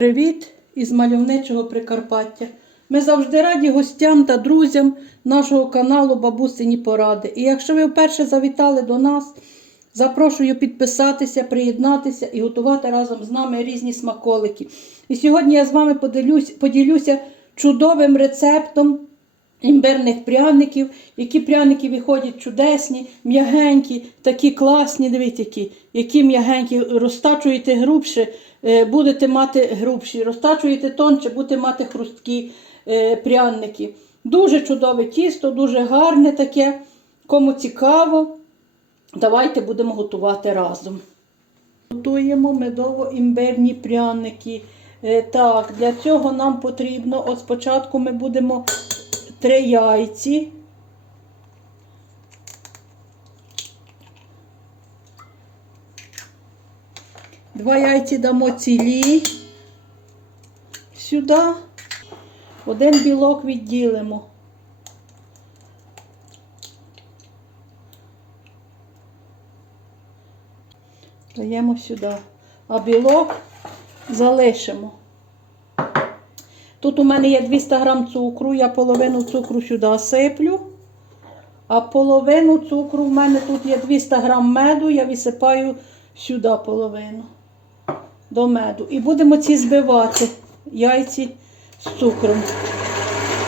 Привіт із мальовничого Прикарпаття. Ми завжди раді гостям та друзям нашого каналу Бабусині Поради. І якщо ви вперше завітали до нас, запрошую підписатися, приєднатися і готувати разом з нами різні смаколики. І сьогодні я з вами поділюсь, поділюся чудовим рецептом імбирних пряників, які пряники виходять чудесні, м'ягенькі, такі класні, дивіться, які, які м'ягенькі, розтачуєте грубше, будете мати грубші, розтачуєте тонше, будете мати хрусткі е, пряники. Дуже чудове тісто, дуже гарне таке. Кому цікаво, давайте будемо готувати разом. Готуємо медово-імбирні пряники. Е, Так, для цього нам потрібно, от спочатку ми будемо три яйці. Два яйці дамо цілі сюди. Один білок відділимо. Даємо сюди. А білок залишимо. Тут у мене є 200 грам цукру, я половину цукру сюди сиплю. А половину цукру в мене тут є 200 грам меду, я висипаю сюди половину до меду. І будемо ці збивати яйці з цукром.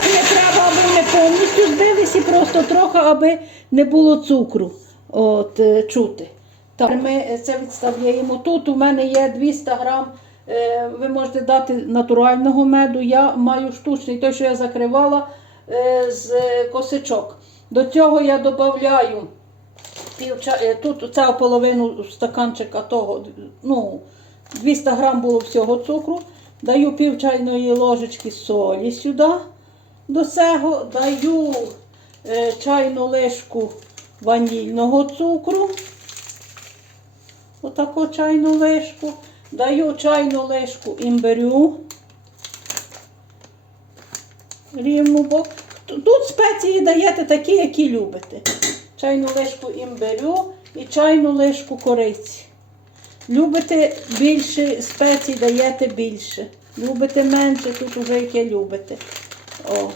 Не треба, аби вони повністю збилися, просто трохи, аби не було цукру от, е, чути. Так, ми це відставляємо. Тут у мене є 200 грам, е, ви можете дати натурального меду. Я маю штучний, той, що я закривала е, з косичок. До цього я додаю е, тут це половину стаканчика того, ну, 200 грам було всього цукру. Даю пів чайної ложечки солі сюди. До цього даю е, чайну лишку ванільного цукру. Отаку чайну лишку. Даю чайну лишку імбирю. Рівну бок. Тут спеції даєте такі, які любите. Чайну лишку імбирю і чайну лишку кориці. Любите більше спецій, даєте більше. Любите менше, тут уже яке любите. О.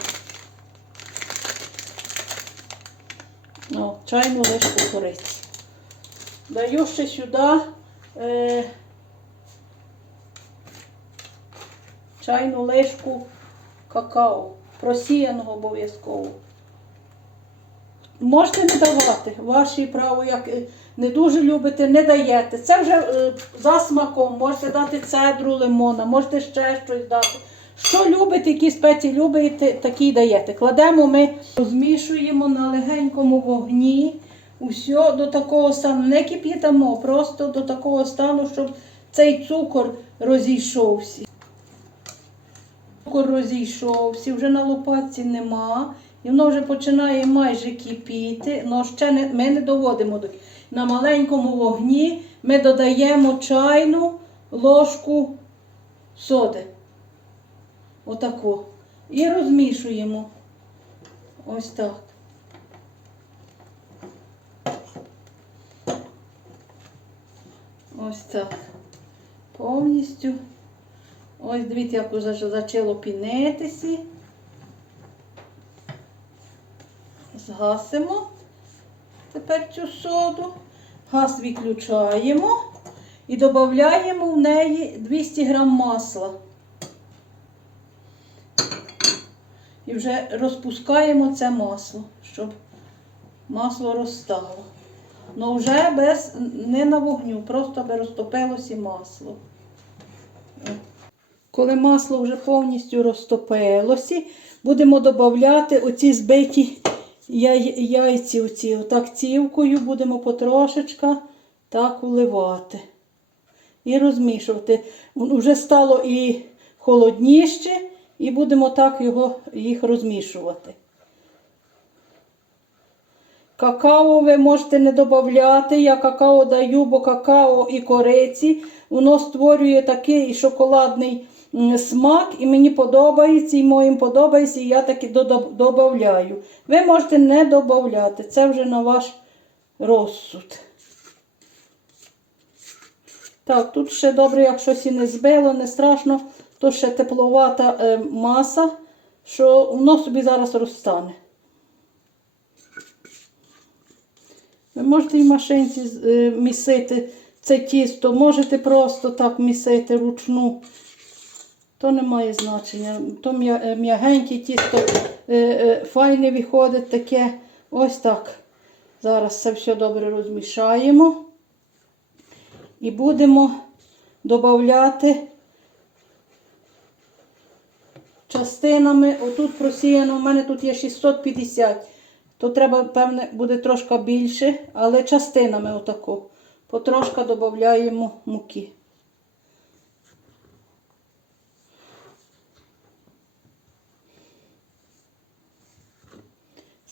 О, чайну лишку кориці. Даю ще сюди е, чайну лишку какао, просіяного обов'язково. Можете не давати, ваші право, як е, не дуже любите, не даєте. Це вже е, за смаком, можете дати цедру лимона, можете ще щось дати. Що любите, які спеції любите, такі даєте. Кладемо ми, розмішуємо на легенькому вогні. Усе до такого стану. Не кип'ятимо, просто до такого стану, щоб цей цукор розійшовся. Цукор розійшовся, вже на лопатці нема. І воно вже починає майже кипіти. але ще не, ми не доводимо до на маленькому вогні ми додаємо чайну ложку соди. Отаку. І розмішуємо. Ось так. Ось так. Повністю. Ось дивіться, як вже почало пінитися. Згасимо тепер цю соду. Газ виключаємо і додаємо в неї 200 грам масла. І вже розпускаємо це масло, щоб масло розстало. Ну вже без, не на вогню, просто аби розтопилося масло. Коли масло вже повністю розтопилося, будемо додати оці збиті яйці, оці, отак цівкою будемо потрошечка так уливати. І розмішувати. Вже стало і холодніше, і будемо так його, їх розмішувати. Какао ви можете не додати. Я какао даю, бо какао і кориці. Воно створює такий шоколадний смак, і мені подобається, і моїм подобається, і я таки додаю. Ви можете не додати. Це вже на ваш розсуд. Так, тут ще добре, як щось і не збило, не страшно. То ще тепловата е, маса, що воно собі зараз розтане. Ви можете і машинці е, місити це тісто, можете просто так місити ручну. То не має значення. То е, м'ягеньке тісто е, е, файне виходить таке. Ось так. Зараз це все добре розмішаємо. І будемо додати частинами. Отут просіяно, у мене тут є 650. То треба, певне, буде трошки більше, але частинами отако. Потрошка додаємо муки.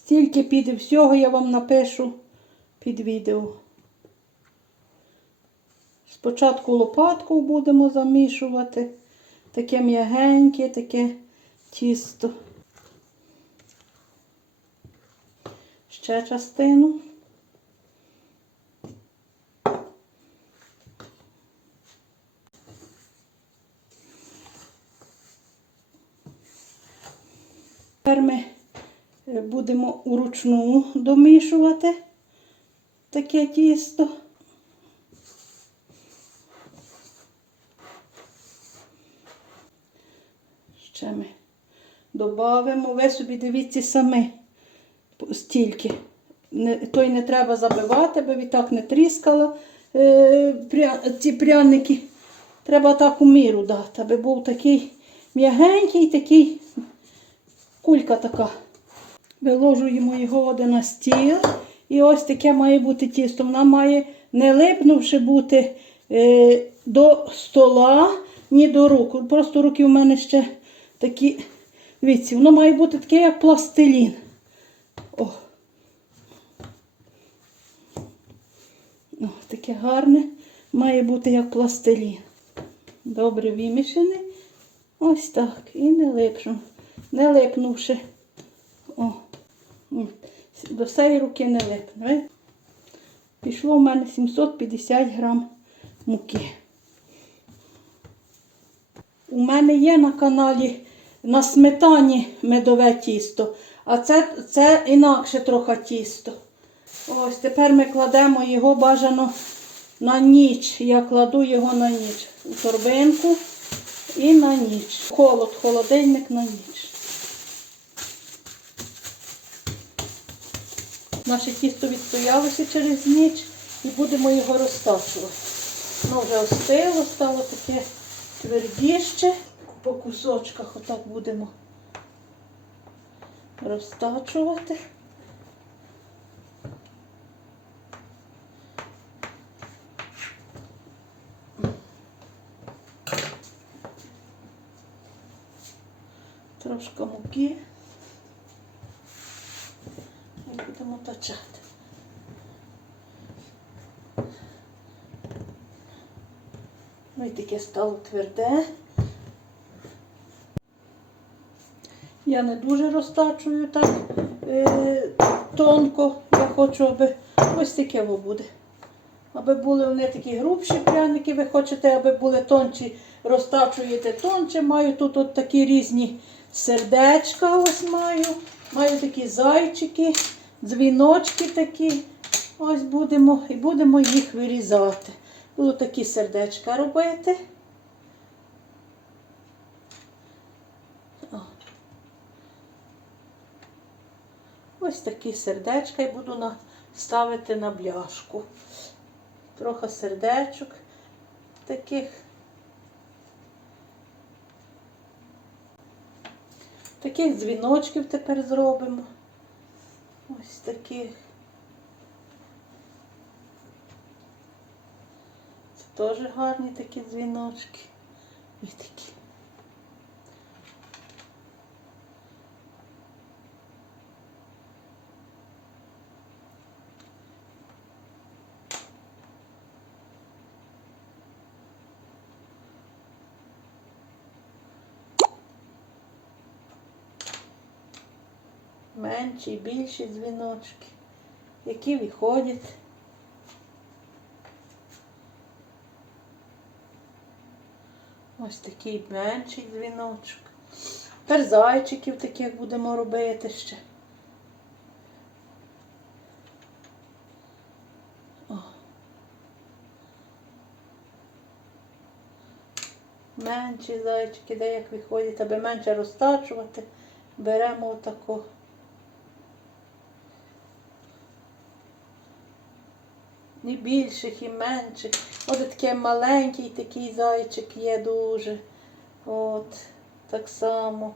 Стільки піде всього я вам напишу під відео. Спочатку лопаткою будемо замішувати. Таке м'ягеньке, таке тісто. Ще частину. Тепер ми будемо уручну домішувати таке тісто. Ще ми додамо. Ви собі дивіться самі стільки. Той не треба забивати, бо і так не тріскало е, ці пряники. Треба так у міру дати, аби був такий м'ягенький, такий кулька така. Виложуємо його один на стіл. І ось таке має бути тісто. Вона має не липнувши бути е, до стола, ні до рук. Просто руки у мене ще такі. Дивіться, воно має бути таке, як пластилін. О. О, таке гарне. Має бути як пластилін. Добре вимішане. Ось так. І не липшу. Не липнувши. До цієї руки не липне. Пішло в мене 750 грам муки. У мене є на каналі на сметані медове тісто, а це, це інакше трохи тісто. Ось тепер ми кладемо його бажано на ніч. Я кладу його на ніч у торбинку і на ніч. Холод, холодильник на ніч. Наше тісто відстоялося через ніч і будемо його розтачувати. Воно вже остило, стало таке твердіще. По кусочках отак будемо розтачувати. Трошки муки. І будемо точати. Ну і таке стало тверде. Я не дуже розтачую так е, тонко. Я хочу, аби ось таке буде. Аби були вони такі грубші пряники, ви хочете, аби були тонші, розтачуєте тонше. Маю тут от такі різні сердечка, ось маю. Маю такі зайчики, дзвіночки такі. Ось будемо і будемо їх вирізати. Буду такі сердечка робити. Ось такі сердечка і буду ставити на бляшку. Трохи сердечок таких. Таких дзвіночків тепер зробимо. Ось такі. Це теж гарні такі дзвіночки. І такі. Менші і більші дзвіночки, які виходять. Ось такий менший дзвіночок. Тепер зайчиків таких будемо робити ще. О. Менші зайчики, де як виходять, аби менше розтачувати, беремо отако. І більших, і менших. От такий маленький такий зайчик є дуже. От, так само.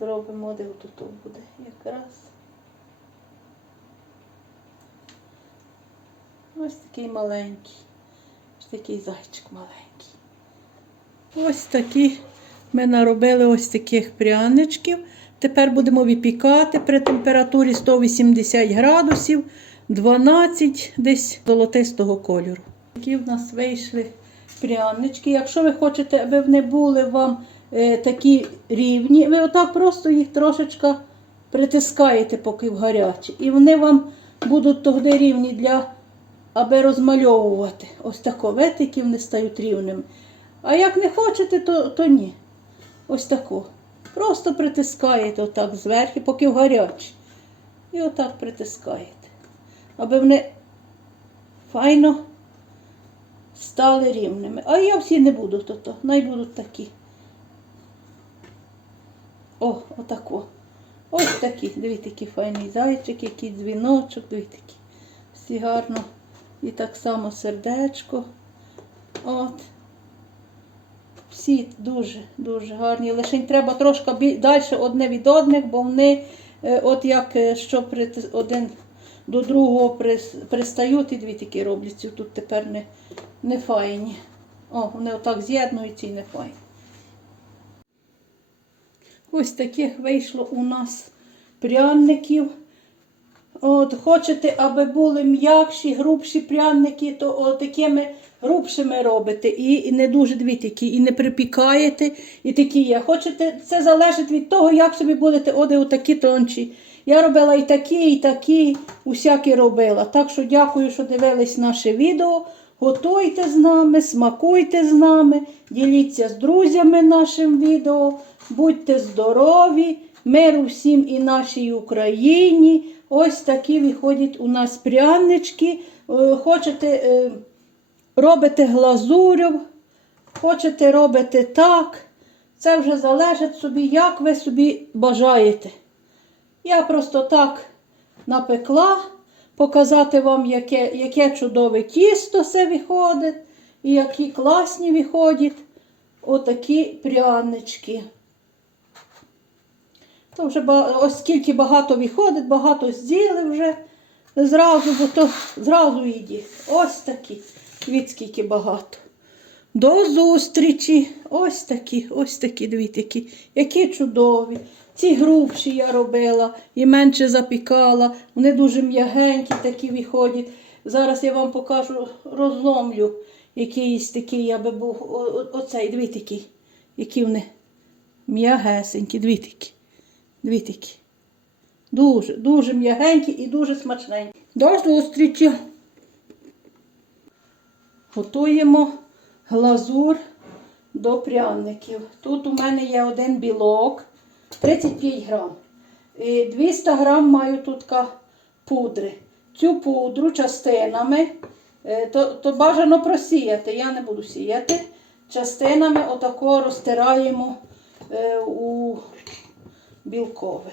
Зробимо, де тут буде якраз. Ось такий маленький. Ось такий зайчик маленький. Ось такі ми наробили ось таких пряничків. Тепер будемо випікати при температурі 180 градусів 12 десь золотистого кольору. Такі в нас вийшли прянички. Якщо ви хочете, аби вони були вам е, такі рівні, ви отак просто їх трошечка притискаєте, поки в гарячі. І вони вам будуть тоді рівні для, аби розмальовувати. Ось тако, які вони стають рівними. А як не хочете, то, то ні. Ось тако. Просто притискаєте отак зверху, поки гарячі. І отак притискаєте. Аби вони файно стали рівними. А я всі не буду то-то. Най будуть такі. О, отако. Ось такі. Дивіться, який файний зайчик, який дзвіночок, дивіться, які. Всі гарно. І так само сердечко. От. Всі дуже-дуже гарні. Лише треба трошки далі одне від одних, бо вони, е, от як е, що один до другого прис- пристають, і дві такі робляться. Тут тепер не, не файні. О, вони отак з'єднуються і не файні. Ось таких вийшло у нас пряників. От, хочете, аби були м'якші, грубші пряники, то от такими грубшими робите. І, і не дуже дві такі, і не припікаєте, і такі є. Хочете, це залежить від того, як собі будете оде отакі тонші. Я робила і такі, і такі, усякі робила. Так що дякую, що дивились наше відео. Готуйте з нами, смакуйте з нами, діліться з друзями нашим відео. Будьте здорові, миру всім і нашій Україні. Ось такі виходять у нас прянички. Е, Хочете, е, робите глазурю, хочете робите так. Це вже залежить собі, як ви собі бажаєте. Я просто так напекла, показати вам, яке, яке чудове тісто все виходить, і які класні виходять отакі прянички. То вже ба- ось скільки багато виходить, багато з'їли вже зразу, бо то зразу їдіть. Ось такі. Від скільки багато. До зустрічі. Ось такі, ось такі, дивіться, які, які чудові. Ці грубші я робила і менше запікала. Вони дуже м'ягенькі такі виходять. Зараз я вам покажу, розломлю якийсь такий, аби був о- о- оцей, дивіться, які вони м'ягесенькі, дивіться. Які. Дуже, дуже м'ягенькі і дуже смачненькі. До зустрічі! Готуємо глазур до пряників. Тут у мене є один білок, 35 грам. І 200 грам маю тут пудри. Цю пудру частинами, е, то, то бажано просіяти, я не буду сіяти. Частинами отако розтираємо е, у білкове.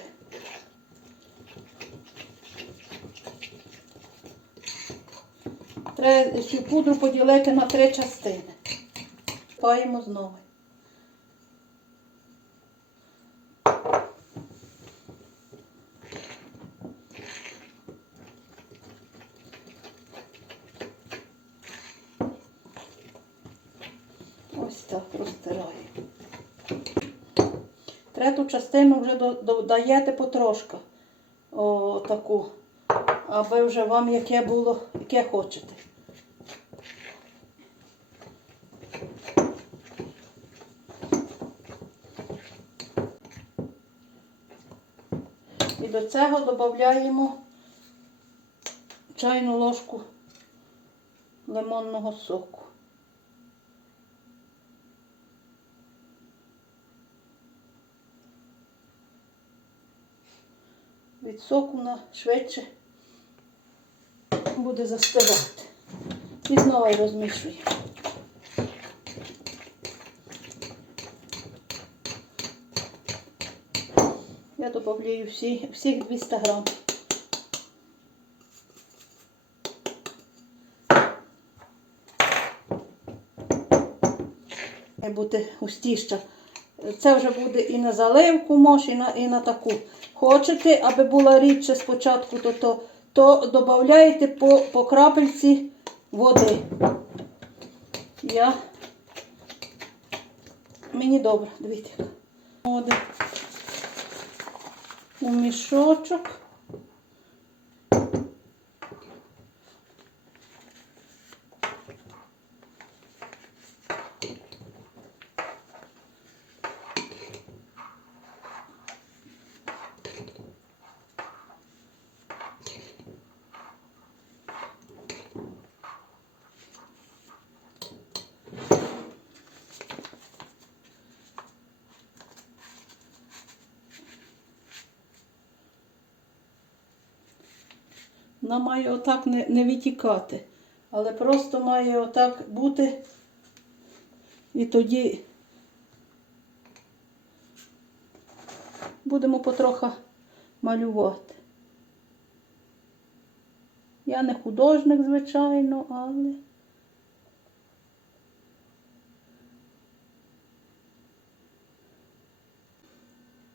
Цю пудру поділити на три частини. Паємо знову. Ось так розтираємо. Трету частину вже додаєте потрошка. О, таку. Аби вже вам яке було, яке хочете. І до цього додаємо чайну ложку лимонного соку. Від соку вона швидше буде застивати. І знову розмішуємо. Я додаю всі, всіх 200 грам. Бути густіша. Це вже буде і на заливку мож, і на, і на таку. Хочете, аби була рідше спочатку, то, то, то додаєте по, по крапельці води. Я... Мені добре, дивіться. Води у мішочок. Вона має отак не, не витікати, але просто має отак бути. І тоді будемо потроха малювати. Я не художник, звичайно, але.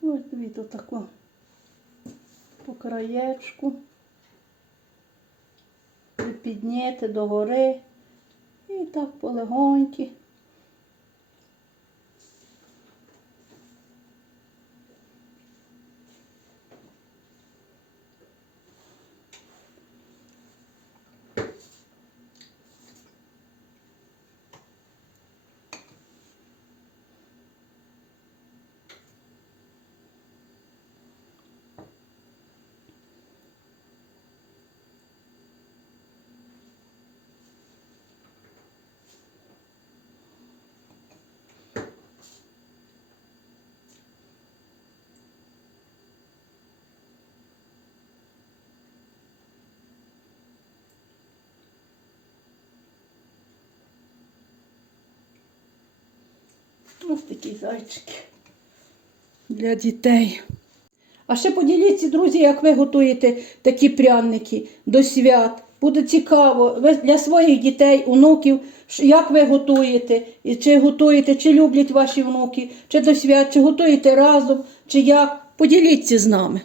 Ось дивіться тако по краєчку підняти догори і так полегоньки. Ось такі зайчики для дітей. А ще поділіться, друзі, як ви готуєте такі пряники до свят. Буде цікаво для своїх дітей, онуків, як ви готуєте, і чи готуєте, чи люблять ваші внуки, чи до свят, чи готуєте разом, чи як. Поділіться з нами.